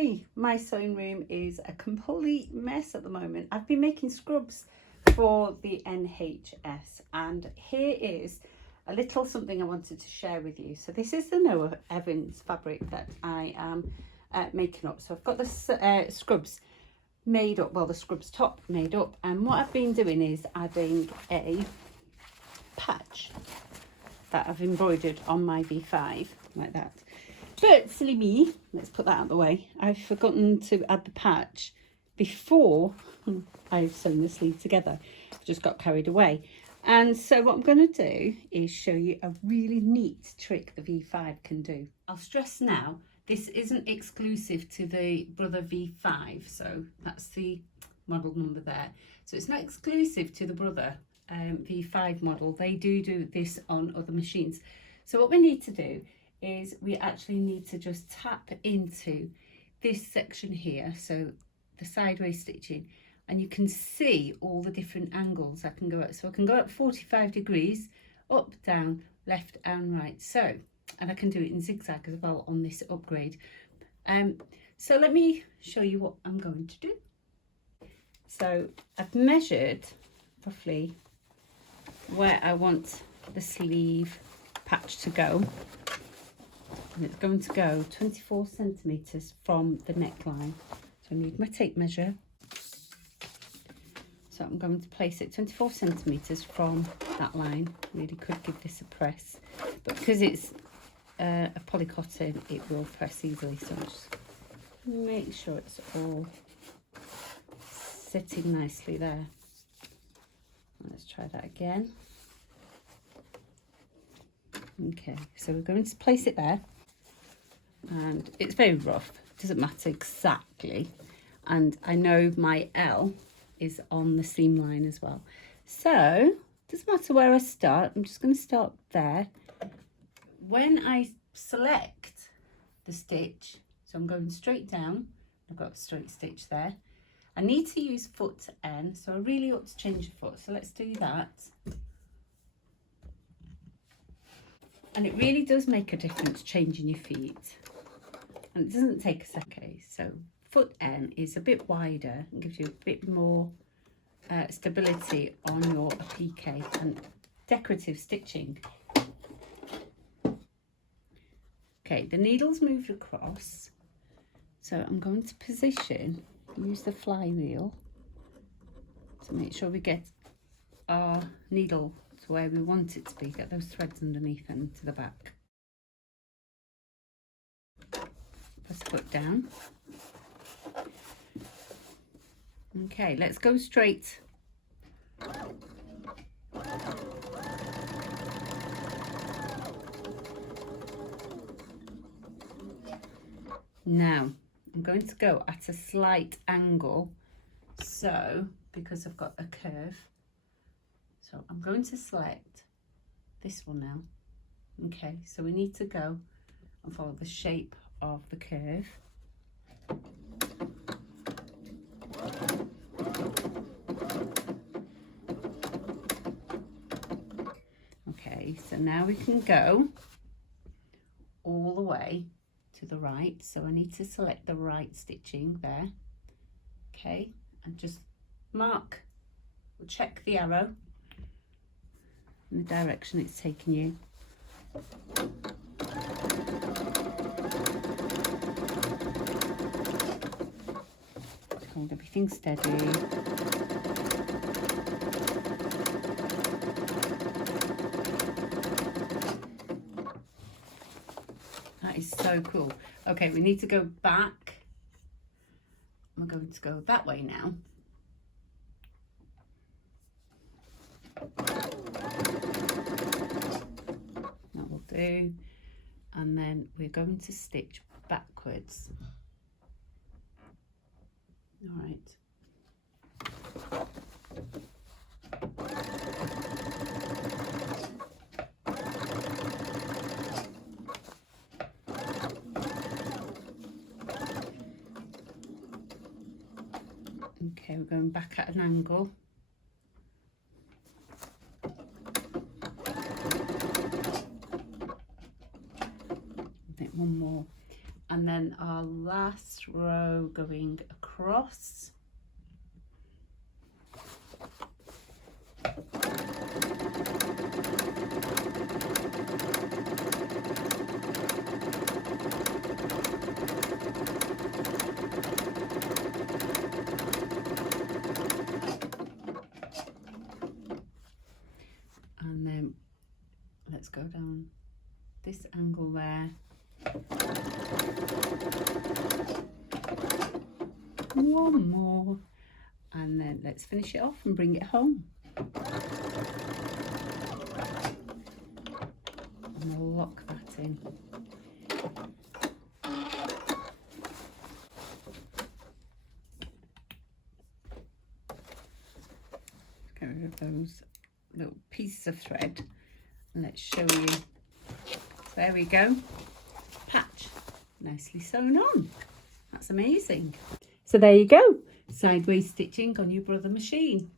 Hi, my sewing room is a complete mess at the moment. I've been making scrubs for the NHS, and here is a little something I wanted to share with you. So this is the Noah Evans fabric that I am making up. So I've got the scrubs made up, well, the scrubs top made up, and what I've been doing is adding a patch that I've embroidered on my V5 like that. But silly me, let's put that out of the way, I've forgotten to add the patch before I've sewn the sleeve together. I've just got carried away. And so what I'm going to do is show you a really neat trick the V5 can do. I'll stress now, this isn't exclusive to the Brother V5, so that's the model number there. So it's not exclusive to the Brother V5 model. They do this on other machines. So what we need to do is we actually need to just tap into this section here, so the sideways stitching, and you can see all the different angles I can go at. So I can go at 45 degrees, up, down, left and right. So, and I can do it in zigzag as well on this upgrade. So let me show you what I'm going to do. So I've measured roughly where I want the sleeve patch to go. And it's going to go 24 centimetres from the neckline. So I need my tape measure. So I'm going to place it 24 centimetres from that line. Really could give this a press, but because it's a polycotton, it will press easily. So just make sure it's all sitting nicely there. Let's try that again. Okay, so we're going to place it there. And it's very rough, it doesn't matter exactly, and I know my L is on the seam line as well, so it doesn't matter where I start. I'm just going to start there. When I select the stitch, so I'm going straight down, I've got a straight stitch there. I need to use foot N, so I really ought to change the foot, so let's do that. And it really does make a difference changing your feet, and it doesn't take a second. So foot N is a bit wider and gives you a bit more stability on your applique and decorative stitching. Okay, the needle's moved across, so I'm going to position, use the flywheel to make sure we get our needle to where we want it to be, get those threads underneath and to the back. Press foot down. Okay, let's go straight. Now I'm going to go at a slight angle, so because I've got a curve, so I'm going to select this one now. Okay, so we need to go and follow the shape of the curve. Okay, so now we can go all the way to the right, so I need to select the right stitching there. Okay, and just mark, check the arrow in the direction it's taking you. Hold everything steady. That is so cool. Okay, we need to go back. We're going to go that way now. That will do. And then we're going to stitch backwards. All right. Okay, we're going back at an angle. I think one more. and then our last row going across. And then let's go down this angle there. One more, and then let's finish it off and bring it home. And we'll lock that in. Get rid of those little pieces of thread, and let's show you. So there we go, patch nicely sewn on. That's amazing. So there you go, sideways stitching on your Brother machine.